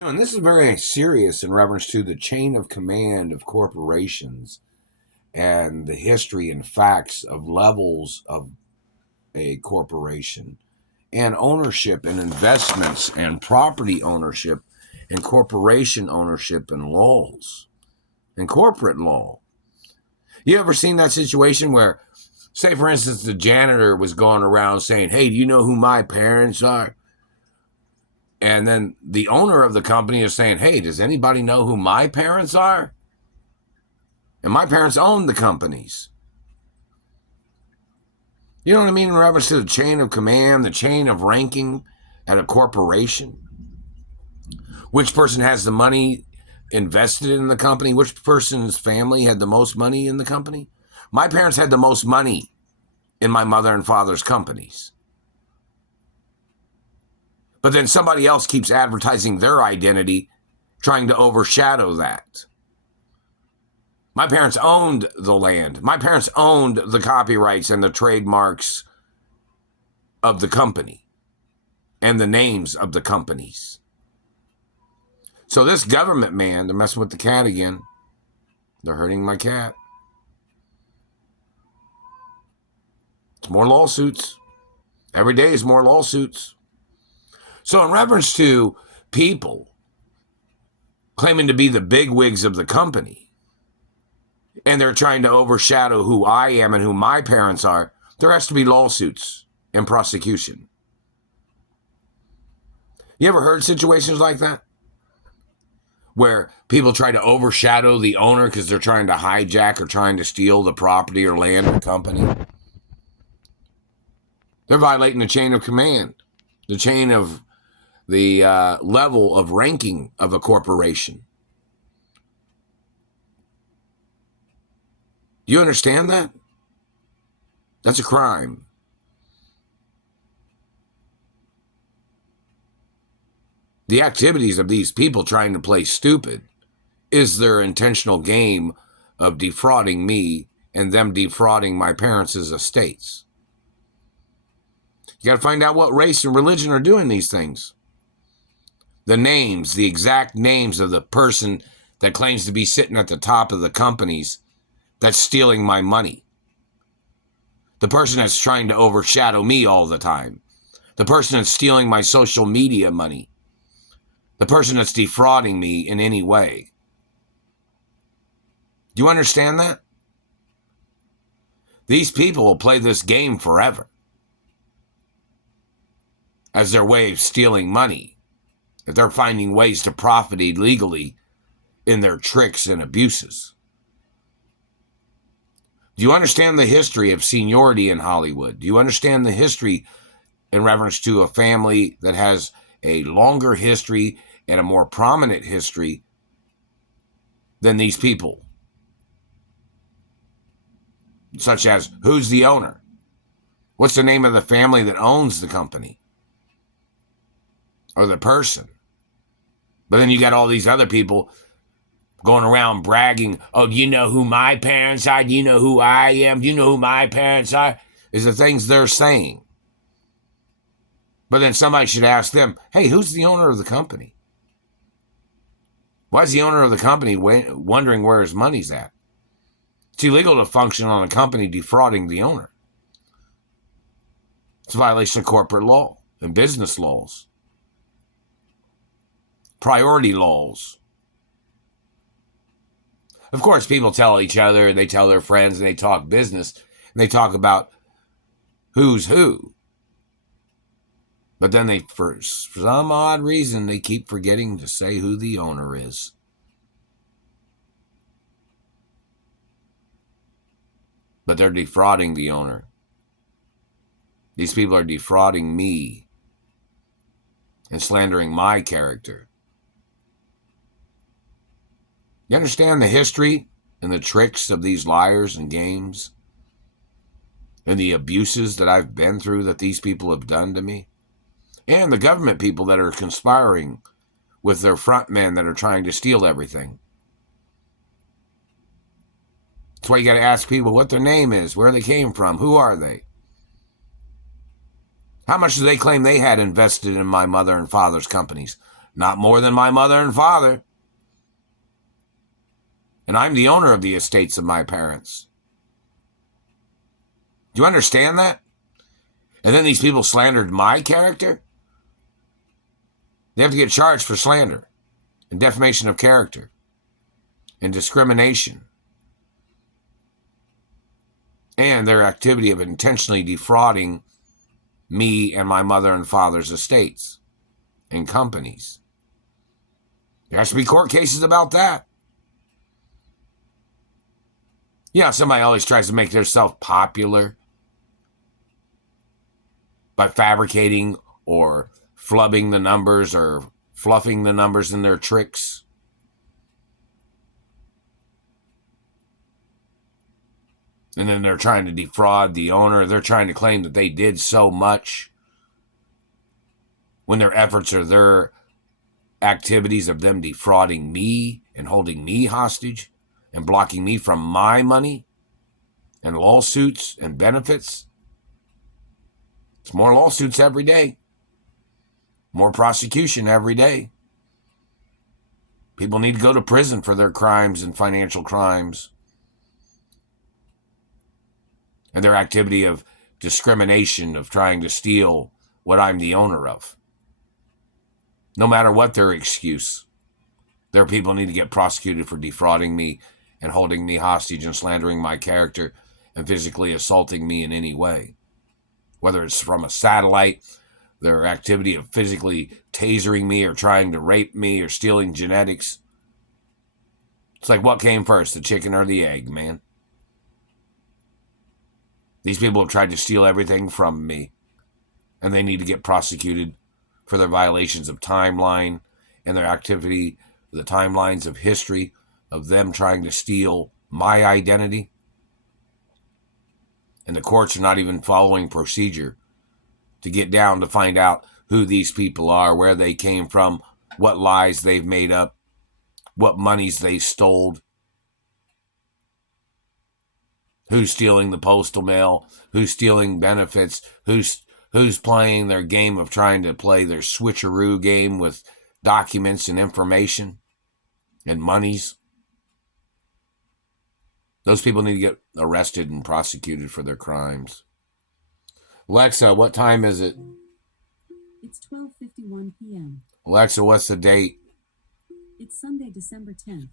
And this is very serious in reference to the chain of command of corporations and the history and facts of levels of a corporation and ownership and investments and property ownership and corporation ownership and laws and corporate law. You ever seen that situation where, say, for instance, the janitor was going around saying, "Hey, do you know who my parents are?" And then the owner of the company is saying, "Hey, does anybody know who my parents are?" And my parents own the companies. You know what I mean in reference to the chain of command, the chain of ranking at a corporation? Which person has the money invested in the company? Which person's family had the most money in the company? My parents had the most money in my mother and father's companies. But then somebody else keeps advertising their identity, trying to overshadow that. My parents owned the land. My parents owned the copyrights and the trademarks of the company and the names of the companies. So this government man, they're messing with the cat again. They're hurting my cat. It's more lawsuits. Every day is more lawsuits. So in reference to people claiming to be the bigwigs of the company, and they're trying to overshadow who I am and who my parents are, there has to be lawsuits and prosecution. You ever heard situations like that? Where people try to overshadow the owner because they're trying to hijack or trying to steal the property or land of the company? They're violating the chain of command, the chain of the level of ranking of a corporation. You understand that? That's a crime. The activities of these people trying to play stupid is their intentional game of defrauding me and them defrauding my parents' estates. You got to find out what race and religion are doing these things. The names, the exact names of the person that claims to be sitting at the top of the companies that's stealing my money. The person that's trying to overshadow me all the time. The person that's stealing my social media money. The person that's defrauding me in any way. Do you understand that? These people will play this game forever as their way of stealing money. If they're finding ways to profit illegally in their tricks and abuses. Do you understand the history of seniority in Hollywood? Do you understand the history in reference to a family that has a longer history and a more prominent history than these people? Such as, who's the owner? What's the name of the family that owns the company? Or the person? But then you got all these other people going around bragging, "Oh, do you know who my parents are? Do you know who I am? Do you know who my parents are?" Is the things they're saying. But then somebody should ask them, "Hey, who's the owner of the company? Why is the owner of the company wondering where his money's at?" It's illegal to function on a company defrauding the owner. It's a violation of corporate law and business laws. Priority laws. Of course, people tell each other, they tell their friends, and they talk business, and they talk about who's who. But then they, for some odd reason, they keep forgetting to say who the owner is. But they're defrauding the owner. These people are defrauding me and slandering my character. You understand the history and the tricks of these liars and games? And the abuses that I've been through that these people have done to me? And the government people that are conspiring with their front men that are trying to steal everything. That's why you got to ask people what their name is, where they came from, who are they? How much do they claim they had invested in my mother and father's companies? not more than my mother and father. And I'm the owner of the estates of my parents. Do you understand that? And then these people slandered my character. They have to get charged for slander and defamation of character and discrimination and their activity of intentionally defrauding me and my mother and father's estates and companies. There has to be court cases about that. Yeah, somebody always tries to make themselves popular by fabricating or flubbing the numbers or fluffing the numbers in their tricks. And then they're trying to defraud the owner. They're trying to claim that they did so much when their efforts are their activities of them defrauding me and holding me hostage and blocking me from my money and lawsuits and benefits. It's more lawsuits every day. More prosecution every day. People need to go to prison for their crimes and financial crimes. And their activity of discrimination, of trying to steal what I'm the owner of. No matter what their excuse, their people need to get prosecuted for defrauding me and holding me hostage and slandering my character and physically assaulting me in any way. Whether it's from a satellite, their activity of physically tasering me or trying to rape me or stealing genetics. It's like, what came first, the chicken or the egg, man? These people have tried to steal everything from me, and they need to get prosecuted for their violations of timeline and their activity, the timelines of history of them trying to steal my identity. And the courts are not even following procedure to get down to find out who these people are, where they came from, what lies they've made up, what monies they stole, who's stealing the postal mail, who's stealing benefits, who's playing their game of trying to play their switcheroo game with documents and information and monies. Those people need to get arrested and prosecuted for their crimes. Alexa, what time is it? It's 12:51 p.m. Alexa, what's the date? It's Sunday, December 10th.